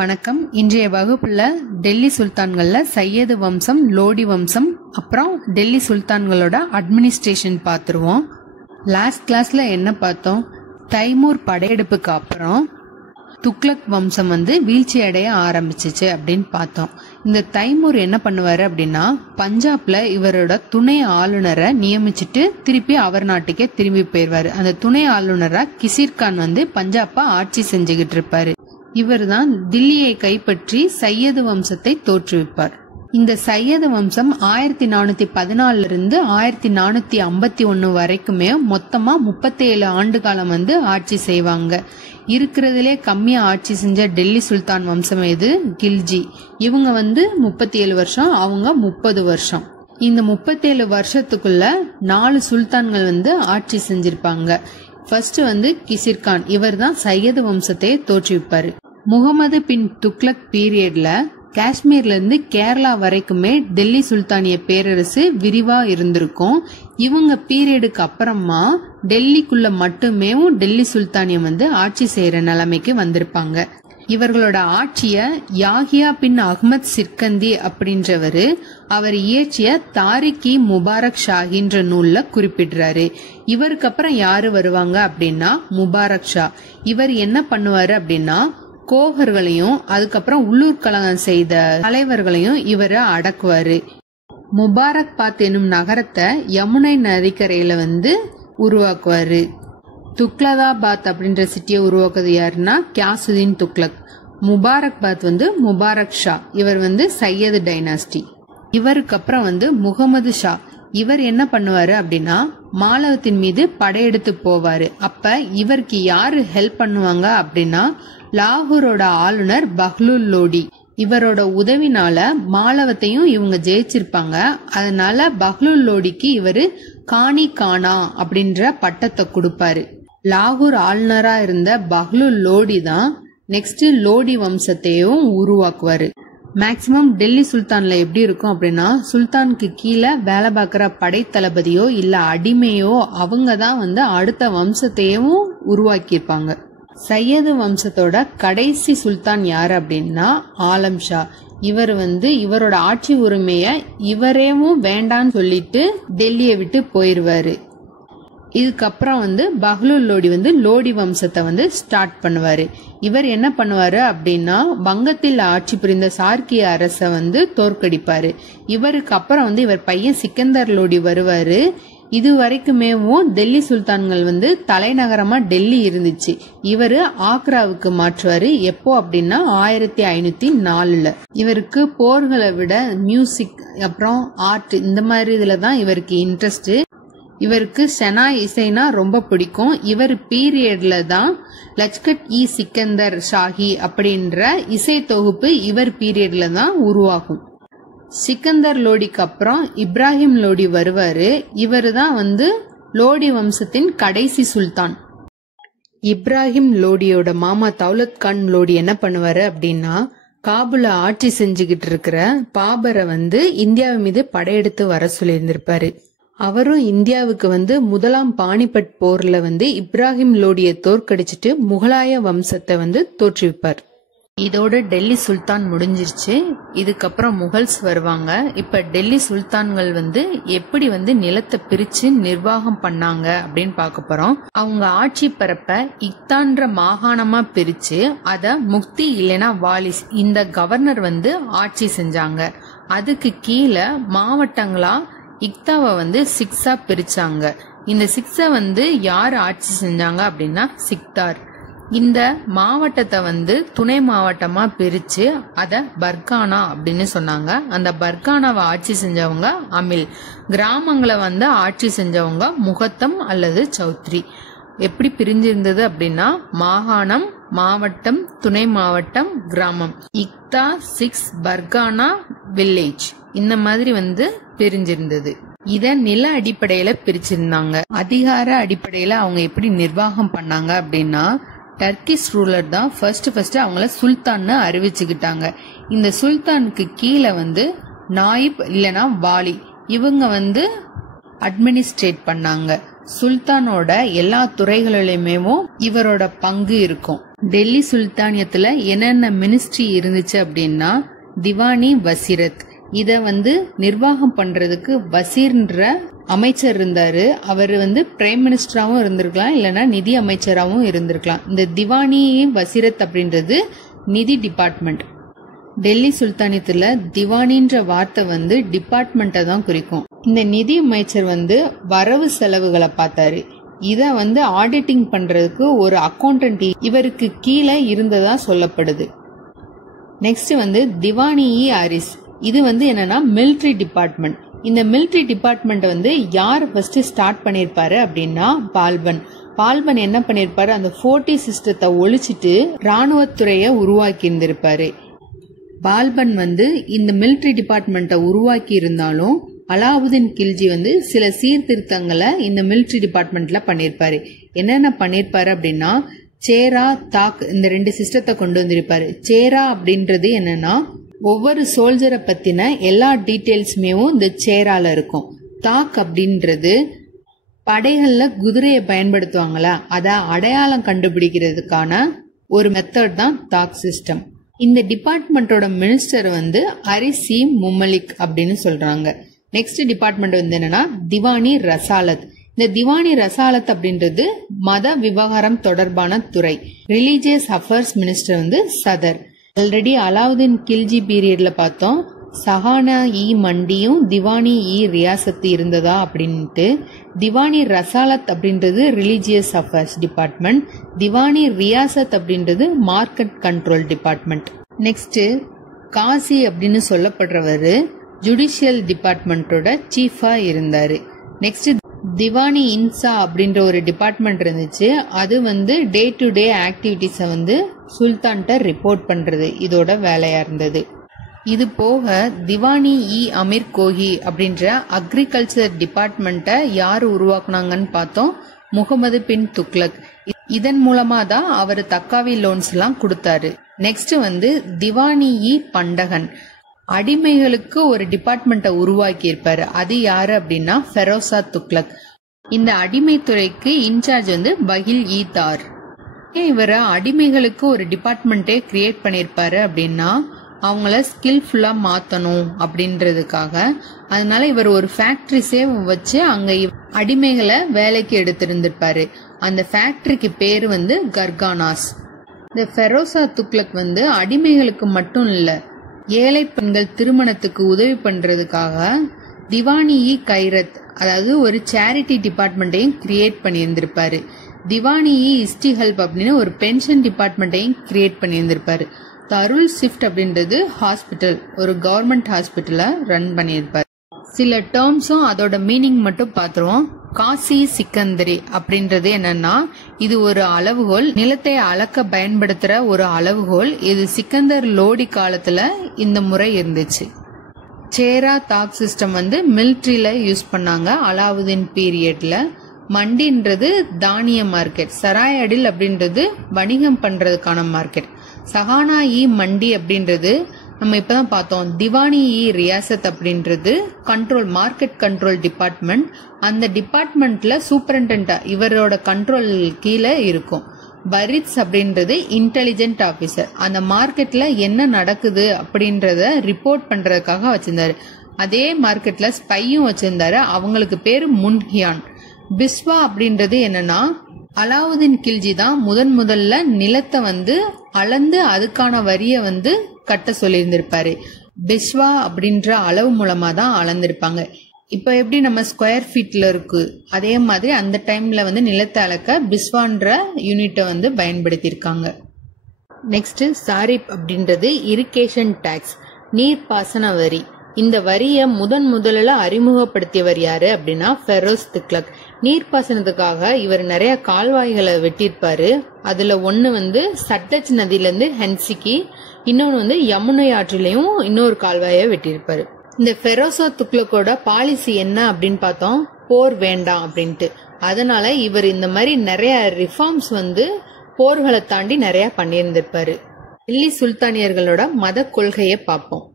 வணக்கம். இன்றைய வகுப்புல டெல்லி சுல்தான்கள்ல சையது வம்சம், லோடி வம்சம், அப்புறம் டெல்லி சுல்தான்களோட அட்மினிஸ்ட்ரேஷன் பார்த்துருவோம். லாஸ்ட் கிளாஸ்ல என்ன பார்த்தோம்? தைமூர் படையெடுப்புக்கு அப்புறம் துக்ளக் வம்சம் வீழ்ச்சி அடைய ஆரம்பிச்சிச்சு அப்படின்னு பார்த்தோம். இந்த தைமூர் என்ன பண்ணுவாரு அப்படின்னா, பஞ்சாப்ல இவரோட துணை ஆளுநரை நியமிச்சுட்டு திருப்பி அவர் நாட்டுக்கே திரும்பி போயிருவாரு. அந்த துணை ஆளுநரா கிசிர்கான் பஞ்சாப்பை ஆட்சி செஞ்சுக்கிட்டு இருப்பாரு. இவர் தான் தில்லியை கைப்பற்றி சையது வம்சத்தை தோற்றுவிப்பார். இந்த சையது வம்சம் 1414 இருந்து 1451 வரைக்குமே மொத்தமா 37 ஆண்டு காலம் ஆட்சி செய்வாங்க. இருக்கிறதுலே கம்மியா ஆட்சி செஞ்ச டெல்லி சுல்தான் வம்சம் எது? கில்ஜி. இவங்க 37 வருஷம், அவங்க 30 வருஷம். இந்த 37 வருஷத்துக்குள்ள 4 சுல்தான்கள் ஆட்சி செஞ்சிருப்பாங்க. ஃபர்ஸ்ட் கிசிர்கான், இவர் தான் சையது வம்சத்தை தோற்றுவிப்பாரு. முகமது பின் துக்ளக் பீரியட்ல காஷ்மீர்ல இருந்து கேரளா வரைக்குமே டெல்லி சுல்தானிய பேரரசு விரிவா இருந்திருக்கும். இவங்க பீரியடுக்கு அப்புறமா டெல்லிக்குள்ள மட்டுமே டெல்லி சுல்தானியம் ஆட்சி செய்யற நிலைமைக்கு வந்திருப்பாங்க. இவர்களோட ஆட்சிய யாஹியா பின் அஹ்மத் சிர்கந்தி அப்படின்றவரு அவர் இயற்றிய தாரிக்-இ முபாரக் ஷாஹின்ற நூல்ல குறிப்பிடுறாரு. இவருக்கு அப்புறம் யாரு வருவாங்க அப்படின்னா முபாரக் ஷா. இவர் என்ன பண்ணுவாரு அப்படின்னா, கோகர்களையும் அதுக்கப்புறம் உள்ளூர் கலகம் செய்த தலைவர்களையும் இவரு அடக்குவாரு. முபாரக் பாத் எனும் நகரத்தை யமுனை நதிக்கரையில உருவாக்குவாரு. துக்லதாபாத் அப்படின்ற சிட்டியை உருவாக்குறது யாருன்னா கியாசுதீன் துக்ளக். முபாரக் பாத் முபாரக் ஷா. இவர் சையது டைனாஸ்டி. இவருக்கு அப்புறம் முகமது ஷா. இவர் என்ன பண்ணுவாரு அப்படின்னா, மாலவத்தின் மீது படையெடுத்து போவாரு. அப்ப இவருக்கு யாரு ஹெல்ப் பண்ணுவாங்க அப்படின்னா, லாகூரோட ஆளுநர் பஹ்லுல் லோடி. இவரோட உதவினால மாலவத்தையும் இவங்க ஜெயிச்சிருப்பாங்க. அதனால பஹ்லுல் லோடிக்கு இவரு காணி கானா அப்படின்ற பட்டத்தை கொடுப்பாரு. லாகூர் ஆளுநரா இருந்த பஹ்லுல் லோடி தான் நெக்ஸ்ட் லோடி வம்சத்தையும் உருவாக்குவாரு. மேக்சிமம் டெல்லி சுல்தான்ல எப்படி இருக்கும் அப்படின்னா, சுல்தானுக்கு கீழே வேலை பார்க்கிற படை தளபதியோ இல்ல அடிமையோ அவங்க தான் அடுத்த வம்சத்தையும் உருவாக்கியிருப்பாங்க. சையது வம்சத்தோட கடைசி சுல்தான் யாரு அப்படின்னா ஆலம் ஷா. இவர் இவரோட ஆட்சி உரிமைய இவரேவும் வேண்டான்னு சொல்லிட்டு டெல்லியை விட்டு போயிருவாரு. இதுக்கப்புறம் பஹ்லுல் லோடி லோடி வம்சத்தை ஸ்டார்ட் பண்ணுவாரு. இவர் என்ன பண்ணுவாரு அப்படின்னா, வங்கத்தில் ஆட்சி புரிந்த சார்க்கிய அரச தோற்கடிப்பாரு. இவருக்கு அப்புறம் இவர் பையன் சிக்கந்தர் லோடி வருவாரு. இது வரைக்குமே டெல்லி சுல்தான்கள் தலைநகரமா டெல்லி இருந்துச்சு. இவரு ஆக்ராவுக்கு மாற்றுவாரு. எப்போ அப்படின்னா 1504. இவருக்கு போர்களை விட மியூசிக் அப்புறம் ஆர்ட் இந்த மாதிரி இதுலதான் இவருக்கு இன்ட்ரெஸ்ட். இவருக்கு செனா இசைனா ரொம்ப பிடிக்கும். இவர் பீரியட்ல தான் லச்கட்-இ சிக்கந்தர் ஷாஹி அப்படின்ற இசை தொகுப்பு இவர் பீரியட்ல தான் உருவாகும். சிக்கந்தர் லோடிக்கு அப்புறம் இப்ராஹிம் லோடி வருவாரு. இவரு தான் லோடி வம்சத்தின் கடைசி சுல்தான். இப்ராஹிம் லோடியோட மாமா தௌலத் கான் லோடி என்ன பண்ணுவாரு அப்படின்னா, காபுல ஆட்சி செஞ்சுக்கிட்டு இருக்கிற பாபரை இந்தியாவை மீது படையெடுத்து வர சொல்லியிருந்திருப்பாரு. அவரும் இந்தியாவுக்கு முதலாம் பானிபட் போர்ல இப்ராஹிம் லோடியை தோற்கடிச்சிட்டு முகலாய வம்சத்தை தோற்றுவிப்பார். இதோட டெல்லி சுல்தான் முடிஞ்சிருச்சு. இதுக்கப்புறம் முகல்ஸ் வருவாங்க. இப்ப டெல்லி சுல்தான்கள் எப்படி நிலத்தை பிரிச்சு நிர்வாகம் பண்ணாங்க அப்படின்னு பார்க்க போறோம். அவங்க ஆட்சி பரப்ப இக்தான்ற மாகாணமா பிரிச்சு அத முக்தி இல்லைன்னா வாலிஸ் இந்த கவர்னர் ஆட்சி செஞ்சாங்க. அதுக்கு கீழே மாவட்டங்களா இக்தாவை 6ஆ பிரிச்சாங்க. இந்த 6 யாரு ஆட்சி செஞ்சாங்க அப்படின்னா சிக்தார். இந்த மாவட்டத்தை துணை மாவட்டமா பிரிச்சு அத பர்கானா அப்படின்னு சொன்னாங்க. அந்த பர்கானாவை ஆட்சி செஞ்சவங்க அமில். கிராமங்களை ஆட்சி செஞ்சவங்க முகத்தம் அல்லது சௌத்ரி. எப்படி பிரிஞ்சிருந்தது அப்படின்னா, மாகாணம், மாவட்டம், துணை மாவட்டம், கிராமம். இக்தா 6, பர்கானா, வில்லேஜ் இந்த மாதிரி பிரிஞ்சிருந்தது. இத நில அடிப்படையில பிரிச்சிருந்தாங்க. அதிகார அடிப்படையில அவங்க எப்படி நிர்வாகம் பண்ணாங்க அப்படின்னா, டர்க்கிஷ் ரூலர் தான் ஃபர்ஸ்ட் அவங்கள சுல்தான்னு அறிவிச்சுக்கிட்டாங்க. இந்த சுல்தானுக்கு கீழே நாயிப் இல்லனா வாலி இவங்க அட்மினிஸ்ட்ரேட் பண்ணாங்க. சுல்தானோட எல்லா துறைகளிலுமே இவரோட பங்கு இருக்கும். டெல்லி சுல்தானியத்துல என்னென்ன மினிஸ்ட்ரி இருந்துச்சு அப்படின்னா திவானி வசீரத், இத நிர்வாகம் பண்றதுக்கு வசீர்ன்ற அமைச்சர் இருந்தாரு. அவர் பிரைம் மினிஸ்டராவும் இருந்திருக்கலாம், இல்லைன்னா நிதி அமைச்சராகவும் இருந்திருக்கலாம். இந்த திவானி வசீரத் அப்படின்றது நிதி டிபார்ட்மெண்ட். டெல்லி சுல்தானியத்துல திவானின்ற வார்த்தை டிபார்ட்மெண்ட்டை தான் குறிக்கும். இந்த நிதி அமைச்சர் வரவு செலவுகளை பார்த்தாரு. இத ஆடிட்டிங் பண்றதுக்கு ஒரு அக்கௌண்டன்ட் இவருக்கு கீழே இருந்ததா சொல்லப்படுது. நெக்ஸ்ட் திவானி ஆரிஸ், இது என்னன்னா மிலிட்டரி டிபார்ட்மெண்ட். இந்த மிலிட்டரி டிபார்ட்மெண்ட் யார் ஃபர்ஸ்ட் ஸ்டார்ட் பண்ணிருப்பாரு அப்படின்னா பால்பன் என்ன பண்ணிருப்பாரு, அந்த ஃபோர்ட்டி சிஸ்டத்தை ஒழிச்சிட்டு ராணுவத்துறைய உருவாக்கி இருந்திருப்பாரு. பால்பன் இந்த மிலிட்டரி டிபார்ட்மெண்ட்டை உருவாக்கி இருந்தாலும் அலாவுதீன் கில்ஜி சில சீர்திருத்தங்களை இந்த மிலிட்டரி டிபார்ட்மெண்ட்ல பண்ணிருப்பாரு. என்னென்ன பண்ணிருப்பாரு அப்படின்னா சேரா தாக் இந்த 2 சிஸ்டத்தை கொண்டு வந்திருப்பாரு. சேரா அப்படின்றது என்னன்னா ஒவ்வொரு சோல்ஜரை பத்தின எல்லா டீடைல்ஸுமே இந்த சேரால இருக்கும். தாக் அப்படின்றது படைகள்ல குதிரையை பயன்படுத்துவாங்களா, அத அடையாளம் கண்டுபிடிக்கிறதுக்கான ஒரு மெத்தட் தான் தாக் சிஸ்டம். இந்த டிபார்ட்மெண்டோட மினிஸ்டர் அரிசி முமலிக் அப்படின்னு சொல்றாங்க. நெக்ஸ்ட் டிபார்ட்மெண்ட் என்னன்னா திவானி ரசாலத். இந்த திவானி ரசாலத் அப்படின்றது மத விவகாரம் தொடர்பான துறை. ரிலீஜியஸ் அஃபேர்ஸ் மினிஸ்டர் சதர். ஆல்ரெடி அலாவுதீன் கில்ஜி பீரியட்ல பார்த்தோம், சஹானா மண்டியும் திவானி ரியாசத் இருந்ததா அப்படின்ட்டு. திவானி ரசாலத் அப்படின்றது religious affairs department. Diwani Riyasat அப்படின்றது market control department. Next Qazi அப்படின்னு சொல்லப்படுறவர் ஜுடிஷியல் டிபார்ட்மெண்டோட சீஃபா இருந்தாரு. நெக்ஸ்ட் திவானி இன்சா அப்படின்ற ஒரு டிபார்ட்மெண்ட் இருந்துச்சு. அது டே டு டே ஆக்டிவிட்டிஸை சுல்தான்கிட்ட ரிப்போர்ட் பண்றது இதோட வேலையா இருந்தது. இது போக திவானி அமீர் கோஹி அப்படின்ற அக்ரிகல்ச்சர் டிபார்ட்மெண்ட்டை யார் உருவாக்குனாங்கன்னு பார்த்தோம், முகமது பின் துக்ளக். இதன் மூலமா தான் அவர் தக்காவி லோன்ஸ் எல்லாம் கொடுத்தாரு. நெக்ஸ்ட் திவானி பண்டகன் அடிமைகளுக்கு ஒரு டிபார்ட்மெண்ட்டை உருவாக்கி இருப்பாரு. அது யாரு அப்படின்னா ஃபெரோசா துக்ளக். இந்த அடிமைத்துறைக்கு இன்சார்ஜ் பகில் தார். இவர் அடிமைகளுக்கு ஒரு டிபார்ட்மெண்ட்டே கிரியேட் பண்ணிருப்பாரு அப்படின்னா அவங்கள ஸ்கில்ஃபுல்லா மாத்தணும் அப்படின்றதுக்காக. அதனால இவர் ஒரு ஃபேக்டரிஸே வச்சு அங்க அடிமைகளை வேலைக்கு எடுத்திருந்திருப்பாரு. அந்த ஃபேக்டரிக்கு பேரு கர்கானாஸ். இந்த ஃபெரோசா துக்ளக் அடிமைகளுக்கு மட்டும் இல்ல, ஏழை பெண்கள் திருமணத்துக்கு உதவி பண்றதுக்காக திவானி கைரத் அதாவது ஒரு சேரிட்டி டிபார்ட்மெண்ட்டையும் கிரியேட் பண்ணியிருந்திருப்பாரு. திவானி இஸ்டி ஹெல்ப் அப்படின்னு ஒரு பென்ஷன் டிபார்ட்மெண்ட்டையும் கிரியேட் பண்ணியிருந்திருப்பாரு. தருல் ஷிஃப்ட் அப்படின்றது ஹாஸ்பிட்டல், ஒரு கவர்மெண்ட் ஹாஸ்பிட்டலை ரன் பண்ணியிருப்பாரு. சில டேர்ம்ஸும் அதோட மீனிங் மட்டும் பார்த்துருவோம். காசி சிக்கந்தரி அப்படின்றது என்னன்னா இது ஒரு அளவுகோல், நிலத்தை அளக்க பயன்படுத்துற ஒரு அளவுகோல். இது சிக்கந்தர் லோடி காலத்துல இந்த முறை இருந்துச்சு. சேரா தாக் சிஸ்டம் மிலிட்ரியில யூஸ் பண்ணாங்க அலாவுதீன் பீரியட்ல. மண்டின்றது தானிய மார்க்கெட். சராய் அடில் அப்படின்றது வணிகம் பண்றதுக்கான மார்க்கெட். சஹானா மண்டி அப்படின்றது நம்ம இப்பதான் பார்த்தோம். திவானி ரியாசத் அப்படின்றது கண்ட்ரோல், மார்க்கெட் கண்ட்ரோல் டிபார்ட்மெண்ட். அந்த டிபார்ட்மெண்ட்ல சூப்பரண்டென்டா இவரோட கண்ட்ரோல் கீழே இருக்கும். பரித்ஸ் அப்படின்றது இன்டெலிஜென்ட் ஆபீசர். அந்த மார்க்கெட்ல என்ன நடக்குது அப்படின்றத ரிப்போர்ட் பண்றதுக்காக வச்சிருந்தாரு. அதே மார்க்கெட்ல ஸ்பையும் வச்சிருந்தாரு. அவங்களுக்கு பேரு முன்ஹியான். பிஸ்வா அப்படின்றது என்னன்னா அலாவுதீன் கில்ஜி தான் முதல்ல நிலத்தை அளந்து அதுக்கான வரிய கட்ட சொல்லியிருந்திருப்பாரு. பிஸ்வா அப்படின்ற அளவு மூலமா தான் அளந்திருப்பாங்க. இப்ப எப்படி நம்ம ஸ்கொயர் ஃபீட்ல இருக்கு அதே மாதிரி அந்த டைம்ல நிலத்தை அளக்க பிஸ்வான்ற யூனிட்டை பயன்படுத்தியிருக்காங்க. நெக்ஸ்ட் சாரிப் அப்படின்றது இரிகேஷன் டாக்ஸ், நீர்ப்பாசன வரி. இந்த வரியை முதல்ல அறிமுகப்படுத்தியவர் யாரு அப்படின்னா ஃபெரோஸ் துக்ளக். நீர்ப்பாசனத்துக்காக இவர் நிறைய கால்வாய்களை வெட்டியிருப்பாரு. அதுல ஒன்னு சட்லஜ் நதியில இருந்து ஹென்சிக்கு, இன்னொன்னு யமுனை ஆற்றிலையும் இன்னொரு கால்வாயை வெட்டியிருப்பாரு. இந்த ஃபெரோசா துக்ளக்கோட பாலிசி என்ன அப்படின்னு பார்த்தோம், போர் வேண்டாம் அப்படின்ட்டு. அதனால இவர் இந்த மாதிரி நிறைய ரிஃபார்ம்ஸ் போர்களை தாண்டி நிறைய பண்ணியிருந்திருப்பாரு. டெல்லி சுல்தானியர்களோட மத கொள்கையை பார்ப்போம்.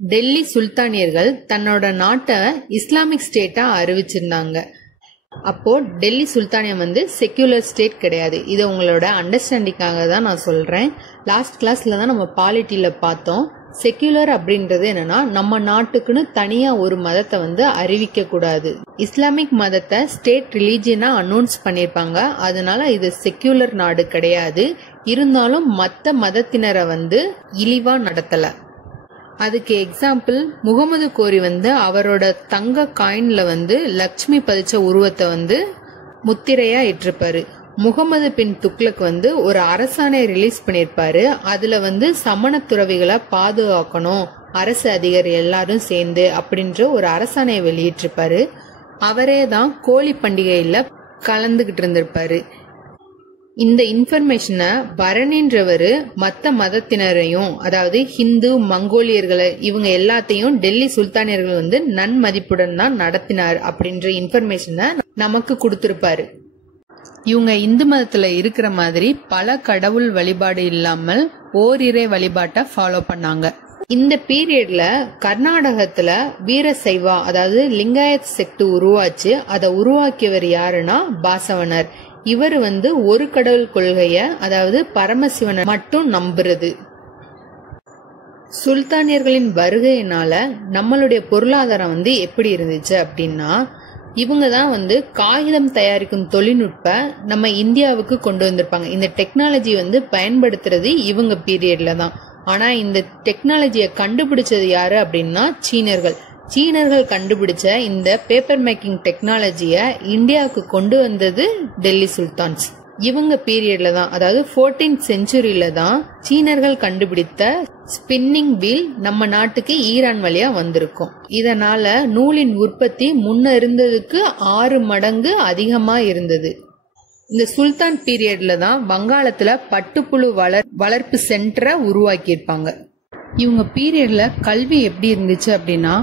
டெல்லி சுல்தானியர்கள் தன்னோட நாட்டை இஸ்லாமிக் ஸ்டேட்டா அறிவிச்சிருந்தாங்க. அப்போ டெல்லி சுல்தானியம் வந்து செக்யூலர் ஸ்டேட் கிடையாது. இது உங்களோட அண்டர்ஸ்டாண்டிங்காக தான் நான் சொல்றேன். லாஸ்ட் கிளாஸ்ல தான் நம்ம பாலிட்டியில பார்த்தோம். செக்யூலர் அப்படின்றது என்னன்னா நம்ம நாட்டுக்குன்னு தனியா ஒரு மதத்தை வந்து அறிவிக்க கூடாது. இஸ்லாமிக் மதத்தை ஸ்டேட் ரிலீஜியனா அனௌன்ஸ் பண்ணிருப்பாங்க. அதனால இது செக்யூலர் நாடு கிடையாது. இருந்தாலும் மத்த மதத்தினரை வந்து இழிவா நடத்தல. அதுக்கு எக்ஸாம்பிள் முகமது கோரி வந்து அவரோட தங்க காயின்ல வந்து லட்சுமி பதிச்ச உருவத்தை வந்து முத்திரையா இட்டிருப்பாரு. முகமது பின் துக்ளக் வந்து ஒரு அரசாணை ரிலீஸ் பண்ணிருப்பாரு. அதுல வந்து சமண துறவிகளை பாதுகாக்கணும், அரசு அதிகாரி எல்லாரும் சேர்ந்து அப்படின்ற ஒரு அரசாணையை வெளியிட்டிருப்பாரு. அவரே தான் கோழி பண்டிகையில கலந்துகிட்டு இருந்திருப்பாரு. இந்த இன்ஃபர்மேஷனை பரணின்றவரு மத்த மதத்தினரையும், அதாவது ஹிந்து, மங்கோலியர்களை இவங்க எல்லாத்தையும் டெல்லி சுல்தானியர்கள் வந்து நன்மதிப்புடன் தான் நடத்தினார் அப்படின்ற இன்ஃபர்மேஷனை நமக்கு கொடுத்திருப்பாரு. இவங்க இந்து மதத்துல இருக்கிற மாதிரி பல கடவுள் வழிபாடு இல்லாமல் ஓரிரை வழிபாட்டை ஃபாலோ பண்ணாங்க. இந்த பீரியட்ல கர்நாடகத்துல வீரசைவா, அதாவது லிங்காயத் செக்ட் உருவாச்சு. அதை உருவாக்கியவர் யாருன்னா பாசவனர். இவர் வந்து ஒரு கடவுள் கொள்கைய, அதாவது பரமசிவனை மட்டும் நம்புறது. சுல்தானியர்களின் வருகையினால நம்மளுடைய பொருளாதாரம் வந்து எப்படி இருந்துச்சு அப்படின்னா, இவங்க தான் வந்து காகிதம் தயாரிக்கும் தொழில்நுட்ப நம்ம இந்தியாவுக்கு கொண்டு வந்திருப்பாங்க. இந்த டெக்னாலஜி வந்து பயன்படுத்துறது இவங்க பீரியட்ல தான். ஆனா இந்த டெக்னாலஜியை கண்டுபிடிச்சது யாரு அப்படின்னா சீனர்கள் கண்டுபிடிச்ச இந்த பேப்பர் மேக்கிங் டெக்னாலஜிய இந்தியாவுக்கு கொண்டு வந்தது டெல்லி சுல்தான்ஸ். இவங்க பீரியட்ல தான், அதாவது 14th செஞ்சுரியில தான் சீனர்கள் கண்டுபிடித்த ஸ்பின்னிங் வீல் நம்ம நாட்டுக்கு ஈரான் வழியா வந்திருக்கும். இதனால நூலின் உற்பத்தி முன்ன இருந்ததுக்கு 6 மடங்கு அதிகமா இருந்தது. இந்த சுல்தான் பீரியட்ல தான் வங்காளத்துல பட்டுப்புழு வளர்ப்பு சென்டரை உருவாக்கியிருப்பாங்க. இவங்க பீரியட்ல கல்வி எப்படி இருந்துச்சு அப்படின்னா,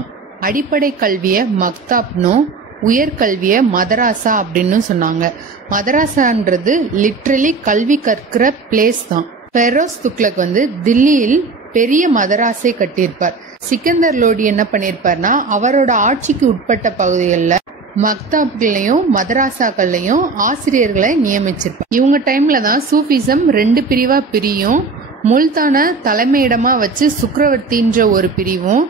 அடிப்படை கல்விய மக்தாப்னும் உயர்கல்விய மதராசா அப்படின்னு சொன்னாங்க. மதராசான்றது லிட்ரலி கல்வி கற்கிற பிளேஸ் தான். ஃபெரோஸ் துக்ளக் வந்து தில்லியில் பெரிய மதராசை கட்டியிருப்பார். சிக்கந்தர் லோடி என்ன பண்ணிருப்பார்னா, அவரோட ஆட்சிக்கு உட்பட்ட பகுதிகளில் மக்தாப்களையும் மதராசாக்கள்லையும் ஆசிரியர்களை நியமிச்சிருப்பார். இவங்க டைம்ல தான் சூஃபிசம் 2 பிரிவா பிரியும். முல்தான தலைமையிடமா வச்சு சுக்ரவர்த்தின்ற ஒரு பிரிவும்,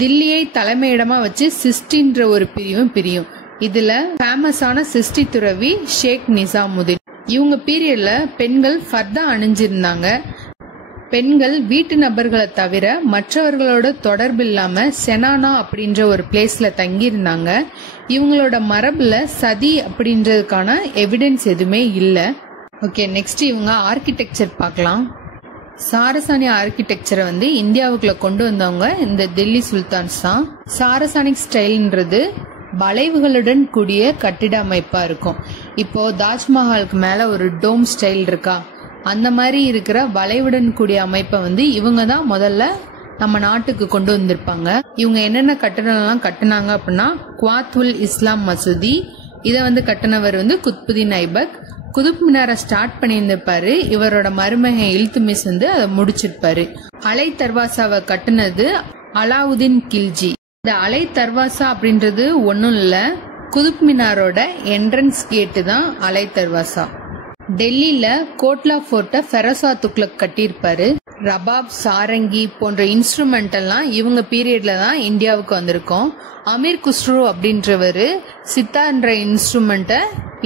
தில்லியை தலைமையிடமா வச்சு சிஸ்டின்ற ஒரு பிரியும். இதுல ஃபேமஸான சிஸ்டி துறவி ஷேக் நிசாமுதீன். இவங்க பீரியட்ல பெண்கள் ஃபர்தா அணிஞ்சிருந்தாங்க. பெண்கள் வீட்டு நபர்களை தவிர மற்றவர்களோட தொடர்பு இல்லாம செனானா அப்படின்ற ஒரு பிளேஸ்ல தங்கி இருந்தாங்க. இவங்களோட மரபுல சதி அப்படின்றதுக்கான எவிடன்ஸ் எதுவுமே இல்ல. ஓகே, நெக்ஸ்ட் இவங்க ஆர்கிடெக்சர் பார்க்கலாம். சாரசானி ஆர்கிடெக்சரை வந்து இந்தியாவுக்குள்ள கொண்டு வந்தவங்க இந்த டெல்லி சுல்தான்ஸ் தான். சாரசானிக் ஸ்டைல்ன்றது வளைவுகளுடன் கூடிய கட்டிட அமைப்பா இருக்கும். இப்போ தாஜ்மஹாலுக்கு மேல ஒரு டோம் ஸ்டைல் இருக்கா, அந்த மாதிரி இருக்கிற வளைவுடன் கூடிய அமைப்பை வந்து இவங்க தான் முதல்ல நம்ம நாட்டுக்கு கொண்டு வந்திருப்பாங்க. இவங்க என்னென்ன கட்டடம்லாம் கட்டினாங்க அப்படின்னா, குவாத்துல் இஸ்லாம் மசூதி, இதை வந்து கட்டினவர் வந்து குத்புதீன் ஐபக். குதுப் மினாரை ஸ்டார்ட் பண்ணியிருந்திருப்பாரு. இவரோட மருமகன் இல்துமிஸ் வந்து அதை முடிச்சிருப்பாரு. அலை தர்வாசாவை கட்டினது அலாவுதீன் கில்ஜி. இந்த அலை தர்வாசா அப்படின்றது ஒன்னும் இல்ல, குதுப் மினாரோட என்ட்ரன்ஸ் கேட்டு தான் அலை தர்வாசா. டெல்லியில கோட்லா போர்ட்ட ஃபெரோசா துக்ளக் கட்டியிருப்பாரு. ரபாப், சாரங்கி போன்ற இன்ஸ்ட்ருமெண்ட் எல்லாம் இவங்க பீரியட்ல தான் இந்தியாவுக்கு வந்திருக்கும். அமீர் குஸ்ரு அப்படின்றவரு சித்தார்ன்ற இன்ஸ்ட்ருமெண்ட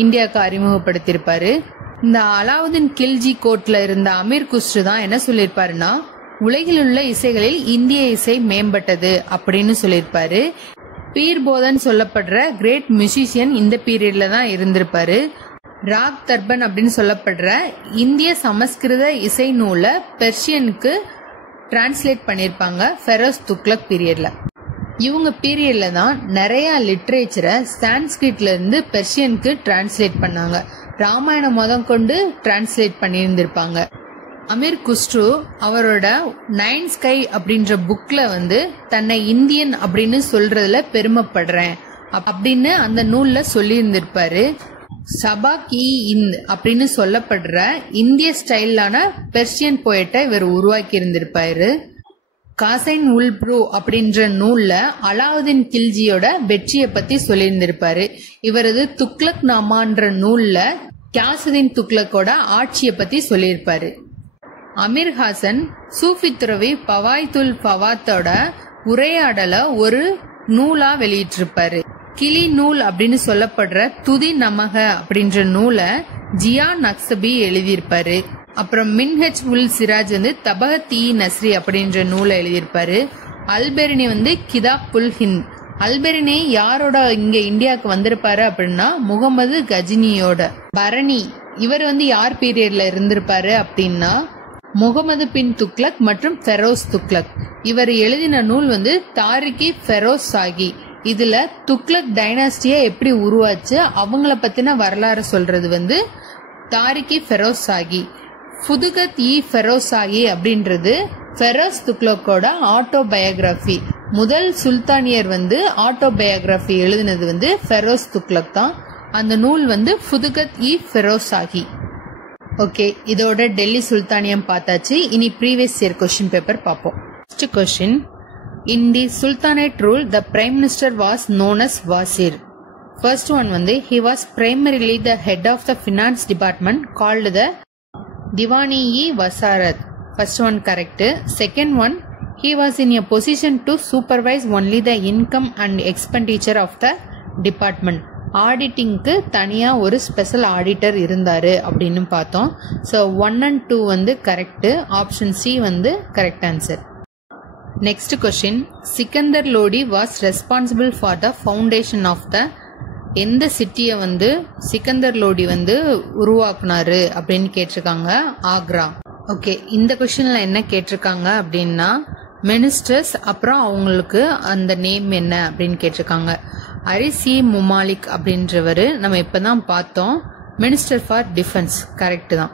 இந்தியாவுக்கு அறிமுகப்படுத்தியிருப்பாரு. இந்த அலாவுதீன் கில்ஜி கோட்ல இருந்த அமீர் குஸ்ரு தான் என்ன சொல்லியிருப்பாருன்னா, உலகில் உள்ள இசைகளில் இந்திய இசை மேம்பட்டது அப்படின்னு சொல்லியிருப்பாரு. பீர்போதன் சொல்லப்படுற கிரேட் மியூசிஷியன் இந்த பீரியட்ல தான் இருந்திருப்பாரு. ராக் தர்பன் அப்படின்னு சொல்லப்படுற இந்திய சமஸ்கிருத இசை நூலை பெர்ஷியனுக்கு டிரான்ஸ்லேட் பண்ணிருப்பாங்க ஃபெரோஸ் துக்ளக் பீரியட்ல. இவங்க பீரியட்ல தான் நிறைய லிட்ரேச்சரை சான்ஸ்கிரிட்ல இருந்து பெர்ஷியனுக்கு டிரான்ஸ்லேட் பண்ணாங்க. ராமாயணம் முதல் கொண்டு டிரான்ஸ்லேட் பண்ணியிருந்திருப்பாங்க. அமீர் குஸ்ரு அவரோட 9 ஸ்கை அப்படின்ற புக்ல வந்து தன்னை இந்தியன் அப்படின்னு சொல்றதுல பெருமைப்படுறேன் அப்படின்னு அந்த நூல்ல சொல்லி இருந்திருப்பாரு. சபாக் இ இந்த் அப்படின்னு சொல்லப்படுற இந்திய ஸ்டைலான பெர்ஷியன் போயட்டை இவர் உருவாக்கி இருந்திருப்பாரு. காசைன் உல் ப்ரூ அப்படின்ற நூல்ல அலாவுதீன் கில்ஜியோட வெற்றியை பத்தி சொல்லியிருந்திருப்பாரு. இவரது துக்ளக் நாமான்ற நூல்ல கியாசுதீன் துக்ளக்கோட ஆட்சியை பத்தி சொல்லியிருப்பாரு. அமீர் ஹாசன் சூஃபி துறவி பவாய்துல் ஃபவாத்தோட உரையாடல ஒரு நூலா வெளியிட்டிருப்பாரு. கிளி நூல் அப்படின்னு சொல்லப்படுற துதி நமக அப்படின்ற நூலை ஜியா நக்சபி எழுதியிருப்பாரு. அப்புறம் மின்ஹஜ் உல் சிராஜ் தபகத் இ நஸ்ரி அப்படின்ற நூலை எழுதியிருப்பாரு. அல்பெரினி கிதாப் புல் ஹிந்த். அல்பெரினி யாரோட இங்க இந்தியாவுக்கு வந்திருப்பாரு அப்படின்னா முகமது கஜினியோட. பரணி இவர் யார் பீரியட்ல இருந்திருப்பாரு அப்படின்னா முகமது பின் துக்ளக் மற்றும் ஃபெரோஸ் துக்ளக். இவர் எழுதின நூல் தாரிகி ஃபெரோஸ் சாகி. இதுல துக்ளக் டைனாஸ்டியா எப்படி உருவாச்சு அவங்கள பத்தின வரலாறு சொல்றது தாரிகி ஃபெரோஸ் சாகி. ஃபுதுகத் இ ஃபெரோஸ் சாகி அப்படின்றது ஃபெரோஸ் துக்ளக்கோட ஆட்டோபயோகிராபி. முதல் சுல்தானியர் ஆட்டோபயோகிராபி எழுதினது ஃபெரோஸ் துக்ளக் தான். அந்த நூல் ஃபுதுகத் இ ஃபெரோஸ் சாகி. ஓகே, இதோட டெல்லி சுல்தானியம் பார்த்தாச்சு. இனி ப்ரீவியஸ் இயர் கொஸ்டின் பேப்பர் பார்ப்போம். First question, in the sultanate rule the prime minister was known as wazir. First one he was primarily the head of the finance department called the Diwani-e-Wasarat. First one correct. Second one, he was in a position to supervise only the income and expenditure of the department. ஆடிட்டிங்க்கு தனியா ஒரு special auditor இருந்தாரு அப்படின்னு பார்த்தோம். So 1 and 2 correct. Option C correct answer. Next question, Sikandar Lodi was responsible for the foundation of the. எந்த சிட்டியை சிக்கந்தர் லோடி உருவாக்குனாரு அப்படின்னு கேட்டிருக்காங்க. ஆக்ரா. ஓகே, இந்த கொஸ்டின்ல என்ன கேட்டிருக்காங்க அப்படின்னா மினிஸ்டர்ஸ் அப்புறம் அவங்களுக்கு அந்த நேம் என்ன அப்படின்னு கேட்டிருக்காங்க. அரிசி முமாலிக் அப்படின்றவரு நம்ம இப்பதான் பார்த்தோம், மினிஸ்டர் ஃபார் டிஃபென்ஸ். கரெக்ட் தான்.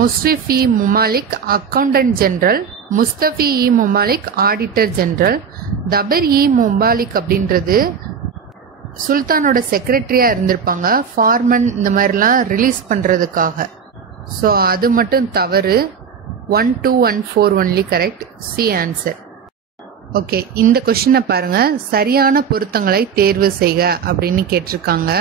முஸ்ரிஃப் இ முமாலிக் அக்கவுண்டன்ட் ஜெனரல், முஸ்தபி இ முமாலிக் ஆடிட்டர் ஜெனரல். தபர் இ முமாலிக் அப்படின்றது சுல்தானோட செக்ரட்டரியா இருந்திருப்பாங்க, ஃபார்மன் இந்த மாதிரிலாம் ரிலீஸ் பண்றதுக்காக. ஸோ அது மட்டும் தவறு. 1, 2 and 4 only correct. C answer. Okay, இந்த கொஸ்டினை பாருங்க. சரியான பொருத்தங்களை தேர்வு செய்க அப்படின்னு கேட்டிருக்காங்க.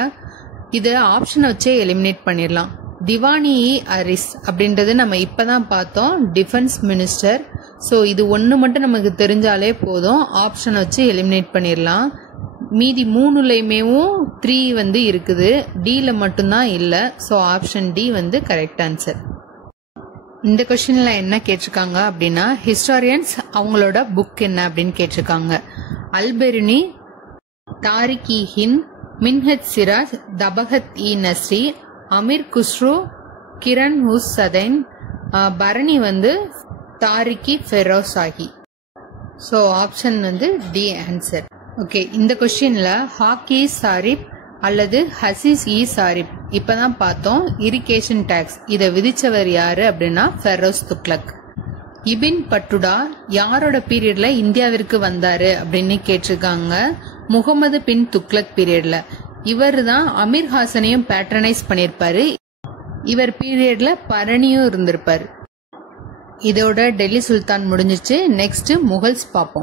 இது ஆப்ஷனை வச்சே எலிமினேட் பண்ணிடலாம். திவானி அரிஸ் அப்படின்றது நம்ம இப்பதான் பார்த்தோம், டிஃபென்ஸ் மினிஸ்டர். ஸோ இது ஒன்று மட்டும் நமக்கு தெரிஞ்சாலே போதும், ஆப்ஷனை வச்சு எலிமினேட் பண்ணிடலாம். மீதி 3லயுமேவும் 3 இருக்குது, டில மட்டும்தான் இல்லை. So option D correct answer. இந்த கொஸ்டின்ல என்ன கேட்டிருக்காங்க அப்படின்னா ஹிஸ்டாரியன்ஸ் அவங்களோட புக் என்ன அப்படின்னு கேட்டிருக்காங்க. Alberuni, Tarikh i Hind, Minhaj Siraj, Tabaqat i Nasiri, Amir Khusrau, Qiran us Sadain. Barani Tarikh i Firoz Shahi. So option D answer. Okay, இந்த கொஸ்டின்ல ஹாக்கி சாரிப் அல்லது ஹசீஸ் இ சாரிப் இப்பதான் பார்த்தோம். இரிகேஷன் டாக்ஸ் இதை விதிச்சவர் யாரு அப்படின்னா ஃபெரோஸ் துக்ளக். இபின் பட்டுடா யாரோட பீரியட்ல இந்தியாவிற்கு வந்தாரு அப்படின்னு கேட்டிருக்காங்க. முகமது பின் துக்ளக் பீரியட்ல. இவர் தான் அமீர் ஹாசனையும் பேட்ரனைஸ் பண்ணிருப்பாரு. இவர் பீரியட்ல பரணியும் இருந்திருப்பாரு. இதோட டெல்லி சுல்தான் முடிஞ்சிச்சு. நெக்ஸ்ட் முகல்ஸ் பார்ப்போம்.